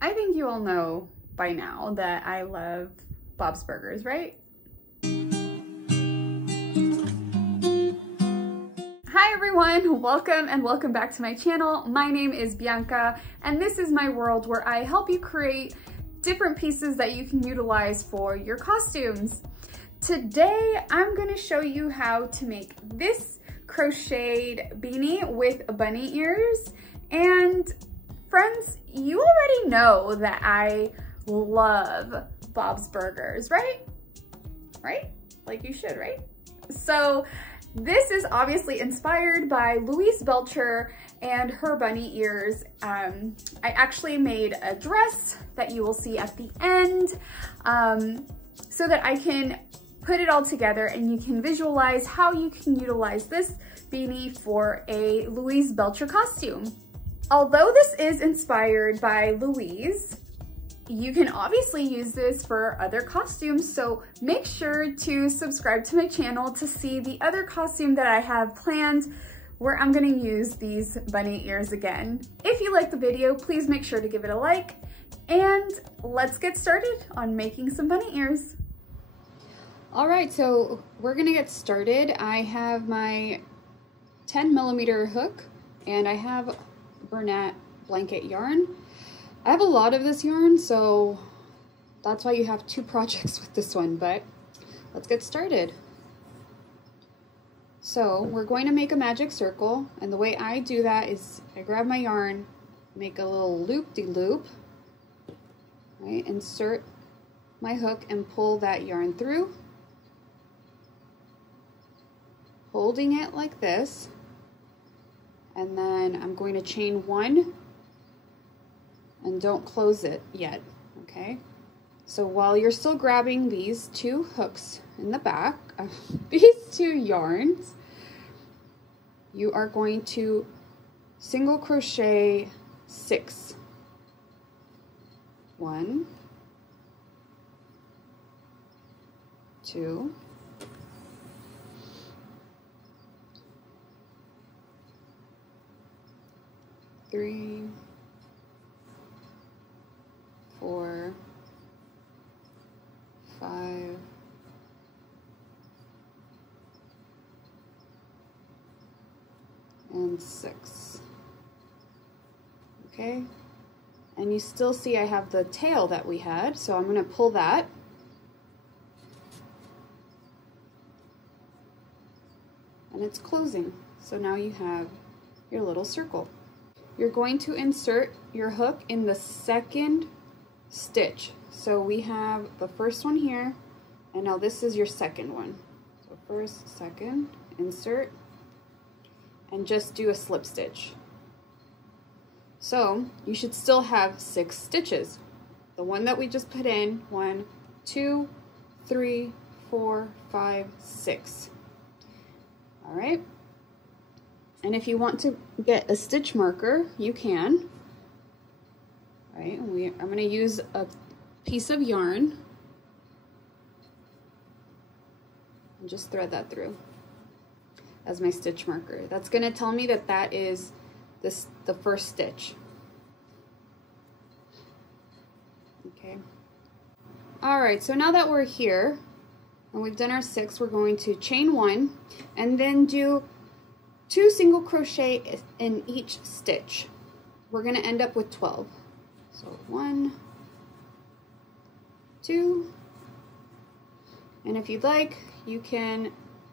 I think you all know by now that I love Bob's Burgers, right? Hi everyone, welcome back to my channel. My name is Bianca and this is my world where I help you create different pieces that you can utilize for your costumes. Today I'm going to show you how to make this crocheted beanie with bunny ears. And friends, you already know that I love Bob's Burgers, right? Right? Like you should, right? So this is obviously inspired by Louise Belcher and her bunny ears. I actually made a dress that you will see at the end so that I can put it all together and you can visualize how you can utilize this beanie for a Louise Belcher costume. Although this is inspired by Louise, you can obviously use this for other costumes, so make sure to subscribe to my channel to see the other costume that I have planned where I'm gonna use these bunny ears again. If you like the video, please make sure to give it a like, and let's get started on making some bunny ears. All right, so we're gonna get started. I have my 10mm hook and I have Bernat blanket yarn. I have a lot of this yarn, so that's why you have two projects with this one, but let's get started. So we're going to make a magic circle, and the way I do that is I grab my yarn, make a little loop-de-loop, right, insert my hook and pull that yarn through, holding it like this, and then I'm going to chain one and don't close it yet, okay? So while you're still grabbing these two hooks in the back of these two yarns, you are going to single crochet 6. 1, 2, 3, 4, 5, 6. Okay, and you still see I have the tail that we had, so I'm going to pull that. And it's closing. So now you have your little circle. You're going to insert your hook in the second stitch. So we have the first one here, and now this is your second one. So first, second, insert, and just do a slip stitch. So you should still have 6 stitches. The one that we just put in, 1, 2, 3, 4, 5, 6. All right. And if you want to get a stitch marker, you can. Right, I'm going to use a piece of yarn and just thread that through as my stitch marker. That's going to tell me that that is the first stitch. Okay. All right, so now that we're here and we've done our 6, we're going to chain 1 and then do 2 single crochet in each stitch. We're going to end up with 12. So 1, 2, and if you'd like, you can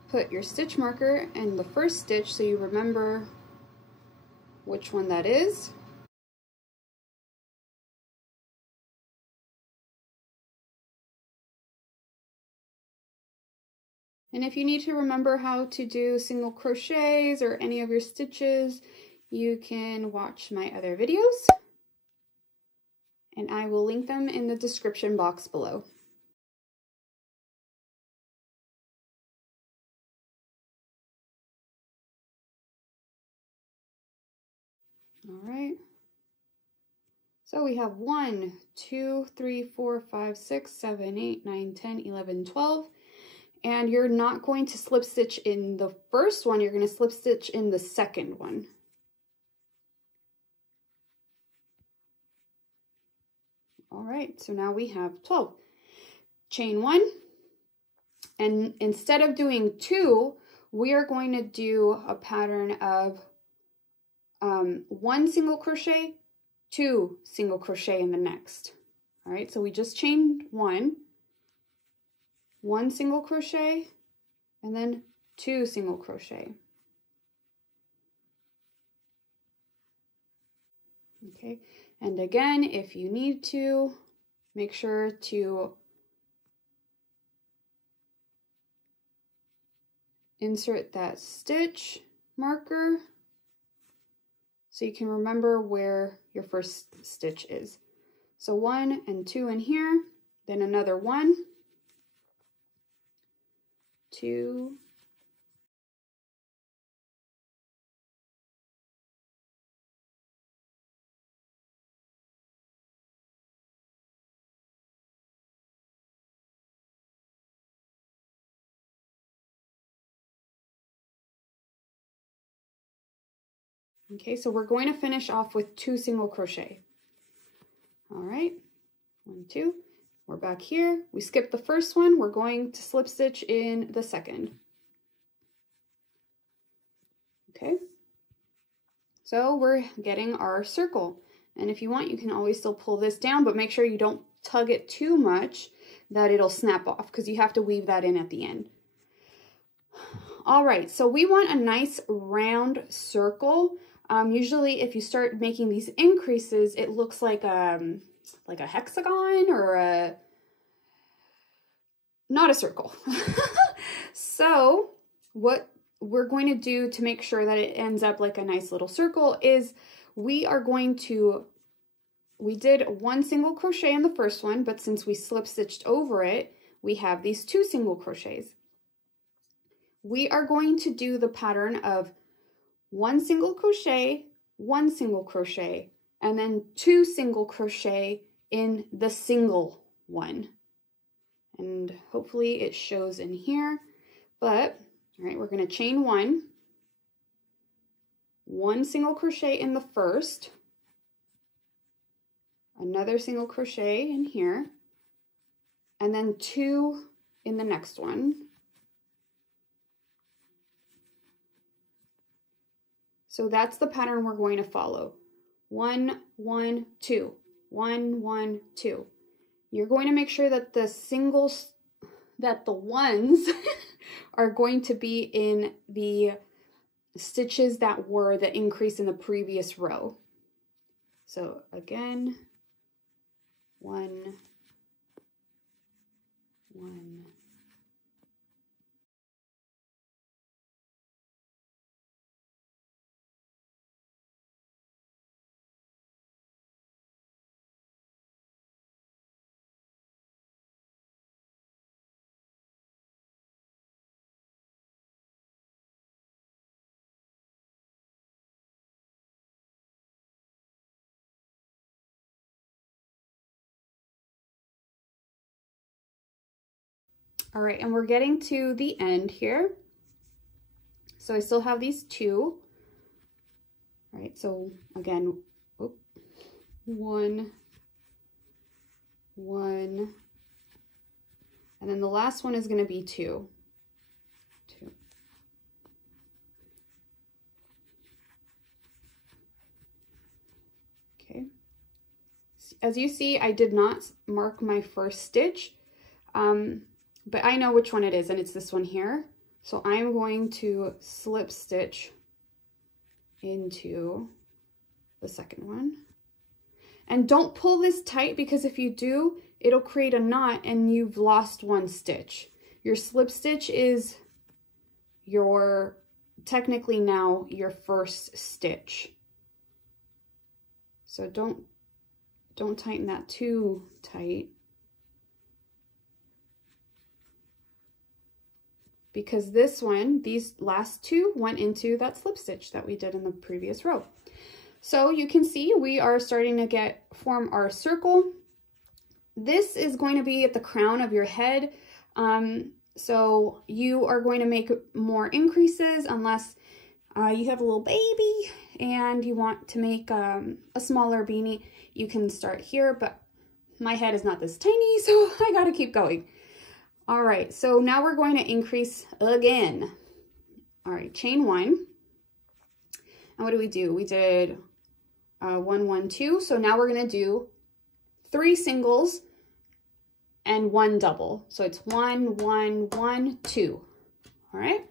put your stitch marker in the first stitch so you remember which one that is. And if you need to remember how to do single crochets or any of your stitches, you can watch my other videos, and I will link them in the description box below. All right. So we have 1, 2, 3, 4, 5, 6, 7, 8, 9, 10, 11, 12. And you're not going to slip stitch in the first one, you're going to slip stitch in the second one. All right, so now we have 12. Chain 1, and instead of doing 2, we are going to do a pattern of 1 single crochet, 2 single crochet in the next. All right, so we just chained 1 single crochet, and then 2 single crochet. Okay, and again, if you need to, make sure to insert that stitch marker so you can remember where your first stitch is. So 1 and 2 in here, then another 1, 2, okay, so we're going to finish off with 2 single crochet. All right, 1, 2, we're back here. We skipped the first one. We're going to slip stitch in the second. Okay, so we're getting our circle. And if you want, you can always still pull this down, but make sure you don't tug it too much that it'll snap off, because you have to weave that in at the end. All right, so we want a nice round circle. Usually if you start making these increases, it looks like a hexagon or not a circle. So what we're going to do to make sure that it ends up like a nice little circle is we did 1 single crochet in the first one, but since we slip stitched over it, we have these 2 single crochets. We are going to do the pattern of 1 single crochet, 1 single crochet, and then 2 single crochet in the single one. And hopefully it shows in here, but all right, we're going to chain 1 single crochet in the first, another single crochet in here, and then 2 in the next one. So that's the pattern we're going to follow. 1, 1, 2, 1, 1, 2. You're going to make sure that the ones are going to be in the stitches that were the increase in the previous row. So again, 1, 1. All right, and we're getting to the end here. So I still have these 2. All right, so again, 1, 1, and then the last one is going to be 2, 2. Okay. As you see, I did not mark my first stitch. But I know which one it is, and it's this one here. So I'm going to slip stitch into the second one. And don't pull this tight, because if you do, it'll create a knot and you've lost 1 stitch. Your slip stitch is technically now your first stitch. So don't tighten that too tight, because these last 2 went into that slip stitch that we did in the previous row. So you can see we are starting to form our circle. This is going to be at the crown of your head. So you are going to make more increases unless you have a little baby and you want to make a smaller beanie. You can start here, but my head is not this tiny, so I gotta keep going. All right, so now we're going to increase again. All right, chain 1. And what did we do? We did 1, 1, 2. So now we're gonna do 3 singles and 1 double. So it's 1, 1, 1, 2. All right.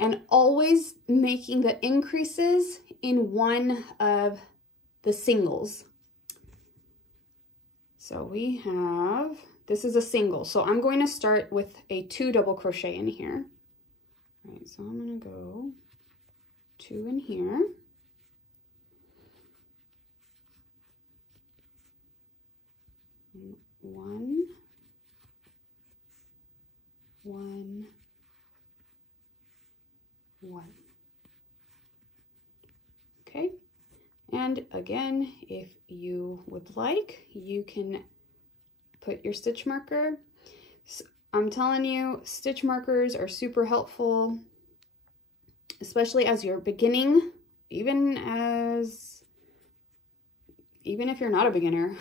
And always making the increases in one of the singles. So we have, this is a single. So I'm going to start with a 2 double crochet in here. All right, so I'm going to go 2 in here. One, 1, 1. Okay, and again, if you would like, you can put your stitch marker. So I'm telling you, stitch markers are super helpful, especially as you're beginning, even if you're not a beginner.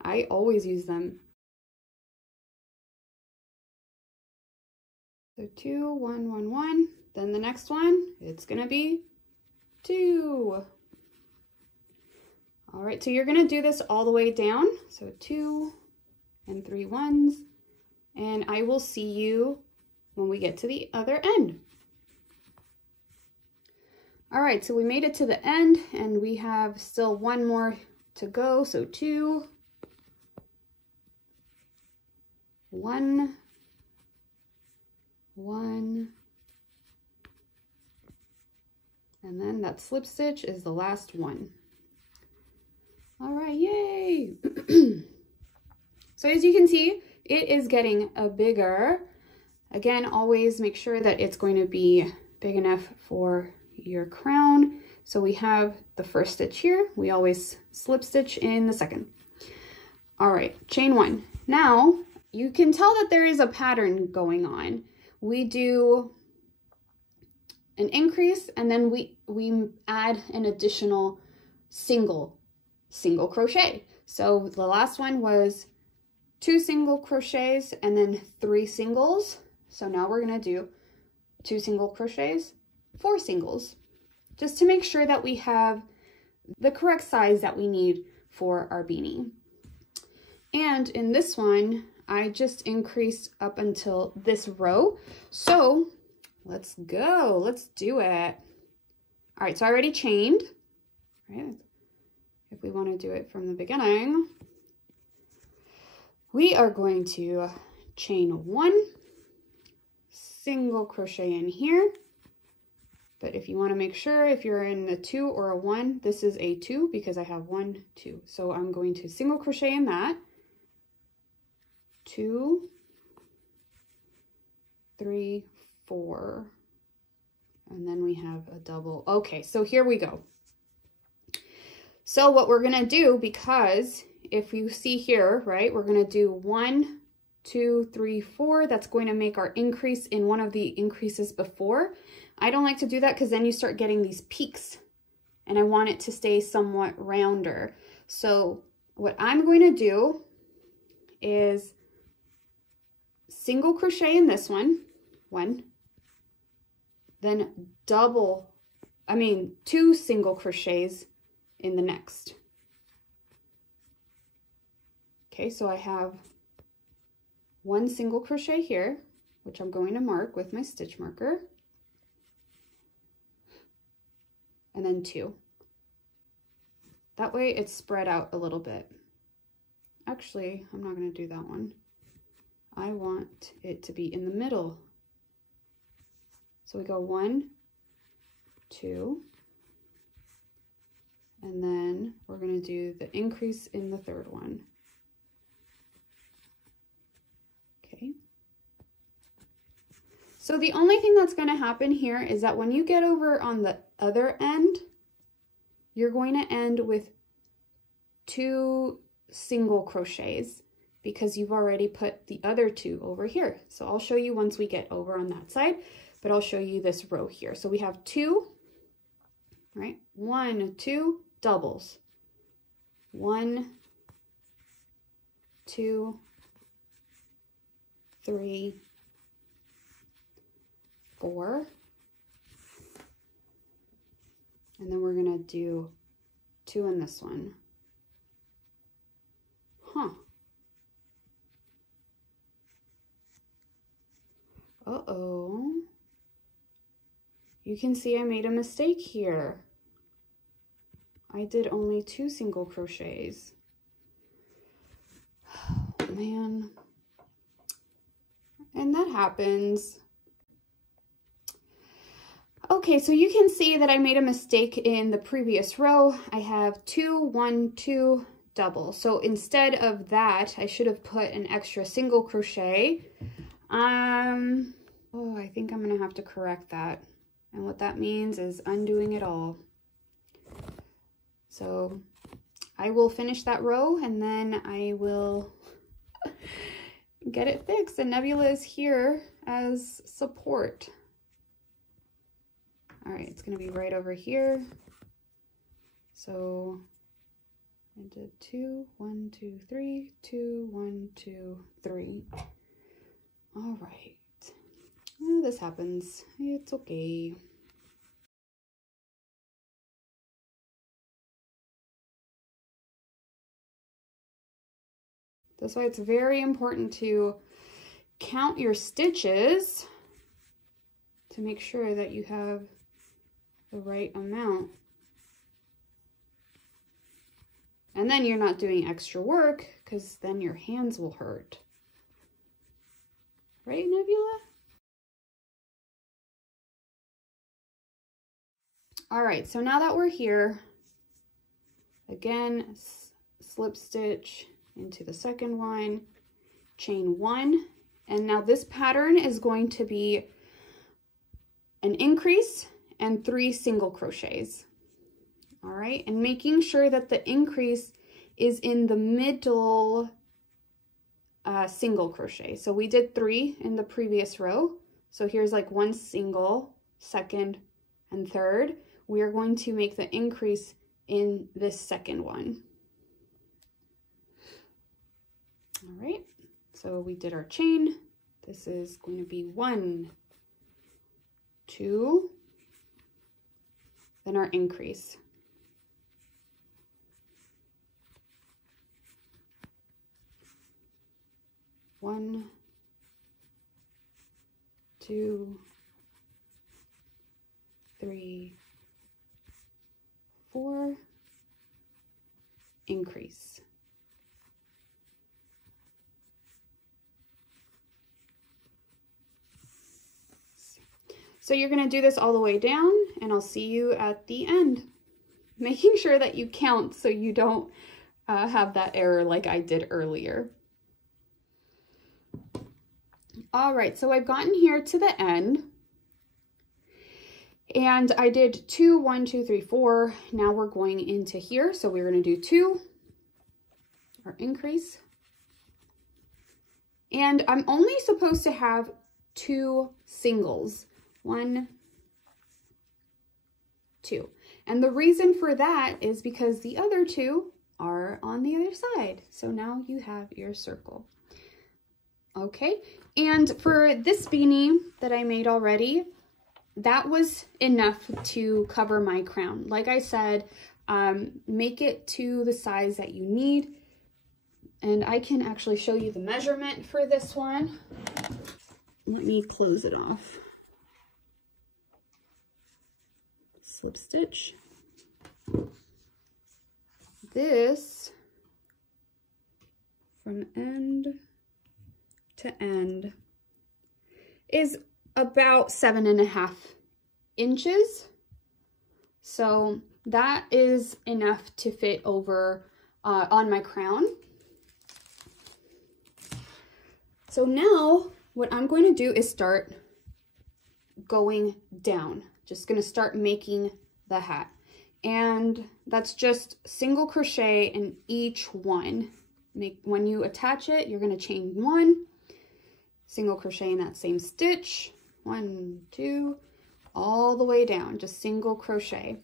I always use them. So 2, 1, 1, 1. Then the next one, it's gonna be 2. All right, so you're gonna do this all the way down. So 2 and 3 1s. And I will see you when we get to the other end. All right, so we made it to the end and we have still 1 more to go. So 2, 1, 1, and then that slip stitch is the last one. All right, yay! So as you can see, it is getting bigger. Again, always make sure that it's going to be big enough for your crown. So we have the first stitch here. We always slip stitch in the second. All right, chain 1. Now, you can tell that there is a pattern going on. We do an increase and then we add an additional single crochet. So the last one was 2 single crochets and then 3 singles. So now we're gonna do 2 single crochets, 4 singles, just to make sure that we have the correct size that we need for our beanie. And in this one, I just increased up until this row. So let's go, let's do it. All right, so I already chained, right? If we want to do it from the beginning, we are going to chain 1 single crochet in here. But if you want to make sure if you're in a 2 or a 1, this is a 2 because I have 1, 2. So I'm going to single crochet in that. 2, 3, 4, and then we have a double. Okay, so here we go. So what we're gonna do, because if you see here, right, we're gonna do 1, 2, 3, 4. That's going to make our increase in one of the increases before. I don't like to do that because then you start getting these peaks and I want it to stay somewhat rounder. So what I'm going to do is single crochet in this one, 1, then 2 single crochets in the next. Okay, so I have 1 single crochet here, which I'm going to mark with my stitch marker, and then 2. That way it's spread out a little bit. Actually, I'm not going to do that one. I want it to be in the middle. So we go 1, 2, and then we're going to do the increase in the third one. Okay. So the only thing that's going to happen here is that when you get over on the other end, you're going to end with 2 single crochets because you've already put the other 2 over here. So I'll show you once we get over on that side, but I'll show you this row here. So we have 2, right? 1, 2 doubles. 1, 2, 3, 4, and then we're gonna do 2 in this one. Huh. Uh-oh. You can see I made a mistake here. I did only 2 single crochets. Oh, man. And that happens. Okay, so you can see that I made a mistake in the previous row. I have 2, 1, 2, double. So instead of that, I should have put an extra single crochet. Oh, I think I'm gonna have to correct that. And what that means is undoing it all. So I will finish that row and then I will get it fixed. And Nebula is here as support. All right, it's gonna be right over here. So I did 2, 1, 2, 3, 2, 1, 2, 3. All right. Oh, this happens. It's okay. That's why it's very important to count your stitches to make sure that you have the right amount. And then you're not doing extra work because then your hands will hurt. Right, Nebula? All right, so now that we're here, again, slip stitch into the second one, chain 1, and now this pattern is going to be an increase and 3 single crochets. All right, and making sure that the increase is in the middle single crochet. So we did 3 in the previous row. So here's like 1 single, second, and third. We are going to make the increase in this second one. All right, so we did our chain. This is going to be 1, 2, then our increase. One, 2, 3, 4, increase. So you're going to do this all the way down, and I'll see you at the end. Making sure that you count so you don't have that error like I did earlier. All right, so I've gotten here to the end. And I did 2, 1, 2, 3, 4. Now we're going into here. So we're going to do 2, our increase. And I'm only supposed to have 2 singles. 1, 2. And the reason for that is because the other 2 are on the other side. So now you have your circle. Okay, and for this beanie that I made already, that was enough to cover my crown. Like I said, make it to the size that you need. And I can actually show you the measurement for this one. Let me close it off. Slip stitch. This, from end to end, is about 7.5 inches. So that is enough to fit over on my crown. So now what I'm going to do is start going down. Just going to start making the hat. And that's just single crochet in each one. When you attach it, you're going to chain 1, single crochet in that same stitch, 1, 2, all the way down, just single crochet.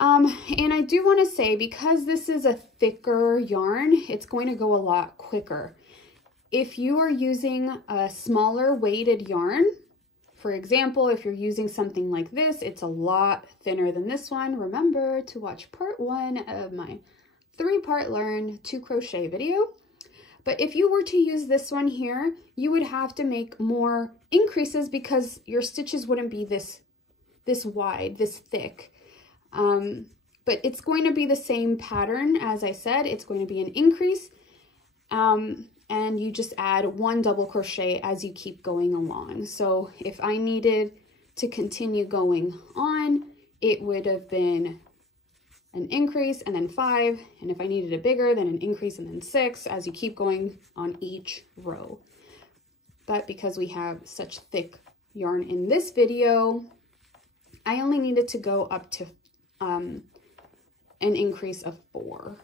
And I do want to say, because this is a thicker yarn, it's going to go a lot quicker. If you are using a smaller weighted yarn, for example, if you're using something like this, it's a lot thinner than this one. Remember to watch part 1 of my 3-part Learn to Crochet video. But if you were to use this one here, you would have to make more increases because your stitches wouldn't be this wide, this thick. But it's going to be the same pattern. As I said, it's going to be an increase. And you just add 1 double crochet as you keep going along. So if I needed to continue going on, it would have been an increase and then 5. And if I needed it bigger, then an increase and then 6 as you keep going on each row. But because we have such thick yarn in this video, I only needed to go up to an increase of 4.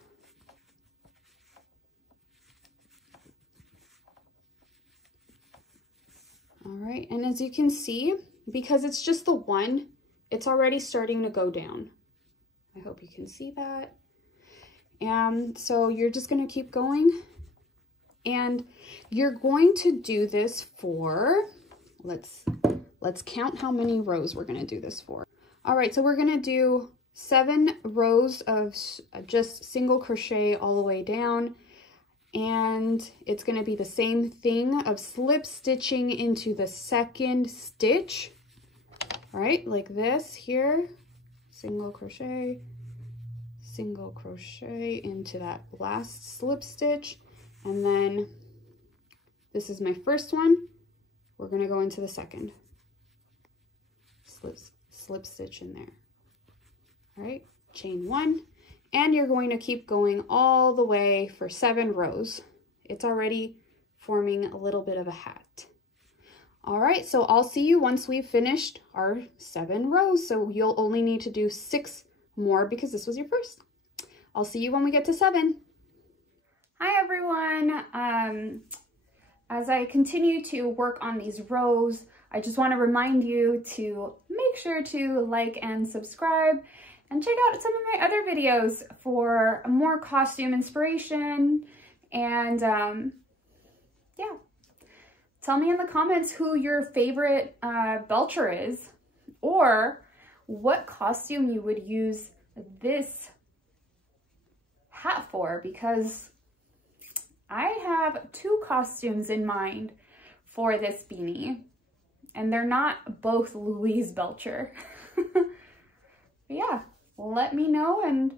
All right, and as you can see, because it's just the one, it's already starting to go down. I hope you can see that. And so you're just gonna keep going, and you're going to do this for, let's count how many rows we're gonna do this for. All right, so we're gonna do 7 rows of just single crochet all the way down. And it's going to be the same thing of slip stitching into the second stitch. All right, like this here, single crochet into that last slip stitch. And then this is my first one. We're going to go into the second. Slip stitch in there. All right, chain 1. And you're going to keep going all the way for 7 rows. It's already forming a little bit of a hat. All right, so I'll see you once we've finished our 7 rows. So you'll only need to do 6 more because this was your first. I'll see you when we get to 7. Hi everyone. As I continue to work on these rows, I just want to remind you to make sure to like and subscribe. And check out some of my other videos for more costume inspiration. And yeah, tell me in the comments who your favorite Belcher is, or what costume you would use this hat for, because I have 2 costumes in mind for this beanie, and they're not both Louise Belcher. But yeah. Let me know and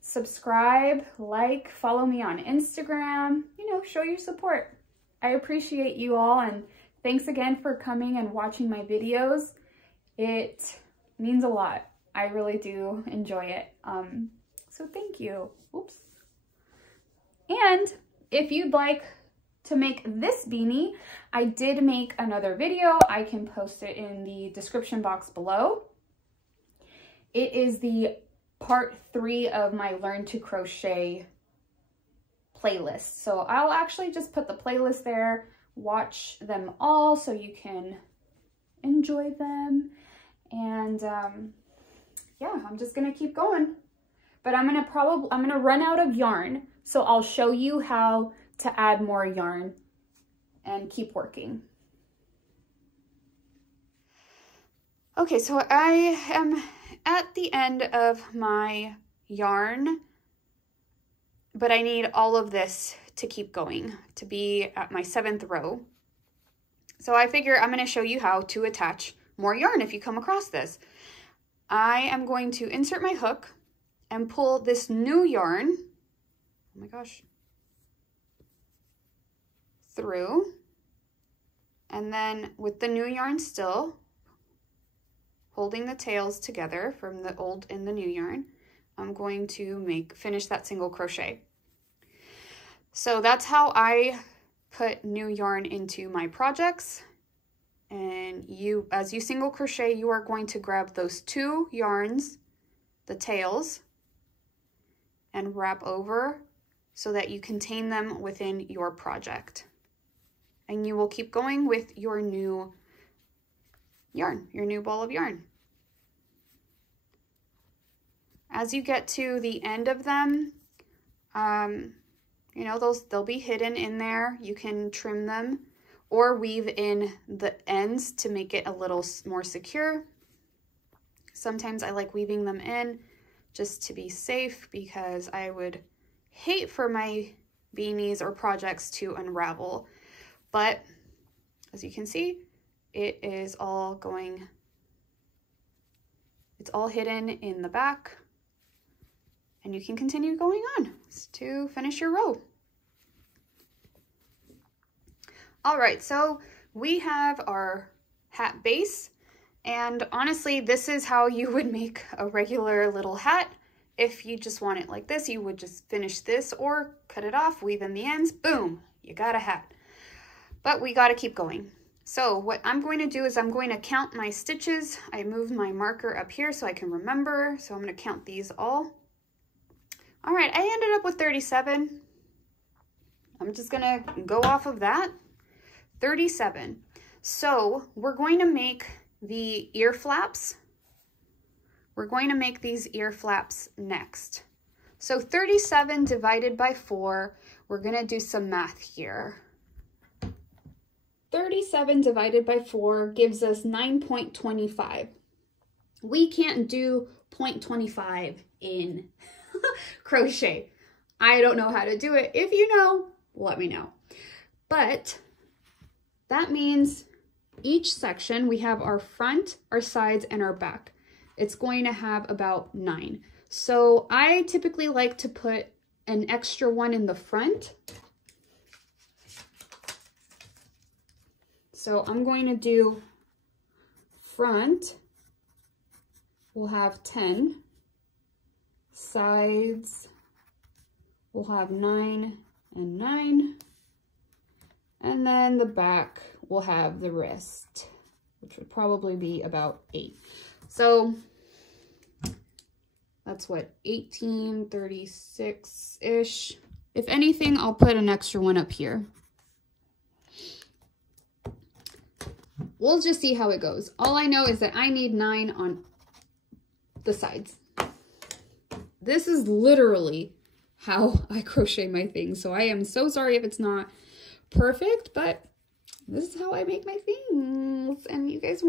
subscribe, like, follow me on Instagram, you know, show your support. I appreciate you all, and thanks again for coming and watching my videos. It means a lot. I really do enjoy it. So thank you. Oops. And if you'd like to make this beanie, I did make another video. I can post it in the description box below. It is the part 3 of my Learn to Crochet playlist. So I'll actually just put the playlist there, watch them all so you can enjoy them. And yeah, I'm just gonna keep going. But I'm gonna run out of yarn, so I'll show you how to add more yarn and keep working. Okay, so I am at the end of my yarn, but I need all of this to keep going, to be at my 7th row. So I figure I'm going to show you how to attach more yarn if you come across this. I am going to insert my hook and pull this new yarn, oh my gosh, through, and then with the new yarn still, holding the tails together from the old and the new yarn, I'm going to finish that single crochet. So that's how I put new yarn into my projects. And as you single crochet, you are going to grab those 2 yarns, the tails, and wrap over so that you contain them within your project. And you will keep going with your new yarn, your new ball of yarn. as you get to the end of them, you know, they'll be hidden in there. You can trim them or weave in the ends to make it a little more secure. Sometimes I like weaving them in just to be safe, because I would hate for my beanies or projects to unravel. But as you can see, it is all going, it's all hidden in the back, and you can continue going on to finish your row. All right, so we have our hat base, and honestly, this is how you would make a regular little hat. If you just want it like this, you would just finish this or cut it off, weave in the ends, boom, you got a hat. But we got to keep going. So what I'm going to do is I'm going to count my stitches. I moved my marker up here so I can remember. So I'm going to count these all. All right, I ended up with 37. I'm just going to go off of that. 37. So we're going to make the ear flaps. We're going to make these ear flaps next. So 37 divided by 4, we're going to do some math here. 37 divided by 4 gives us 9.25. We can't do 0.25 in crochet. I don't know how to do it. If you know, let me know. But that means each section, we have our front, our sides, and our back. It's going to have about 9. So I typically like to put an extra one in the front. So I'm going to do front, we'll have 10, sides, we'll have 9 and 9, and then the back will have the wrist, which would probably be about 8. So that's what, 1836-ish. If anything, I'll put an extra one up here. We'll just see how it goes. All I know is that I need 9 on the sides. This is literally how I crochet my things. So I am so sorry if it's not perfect, but this is how I make my things. And you guys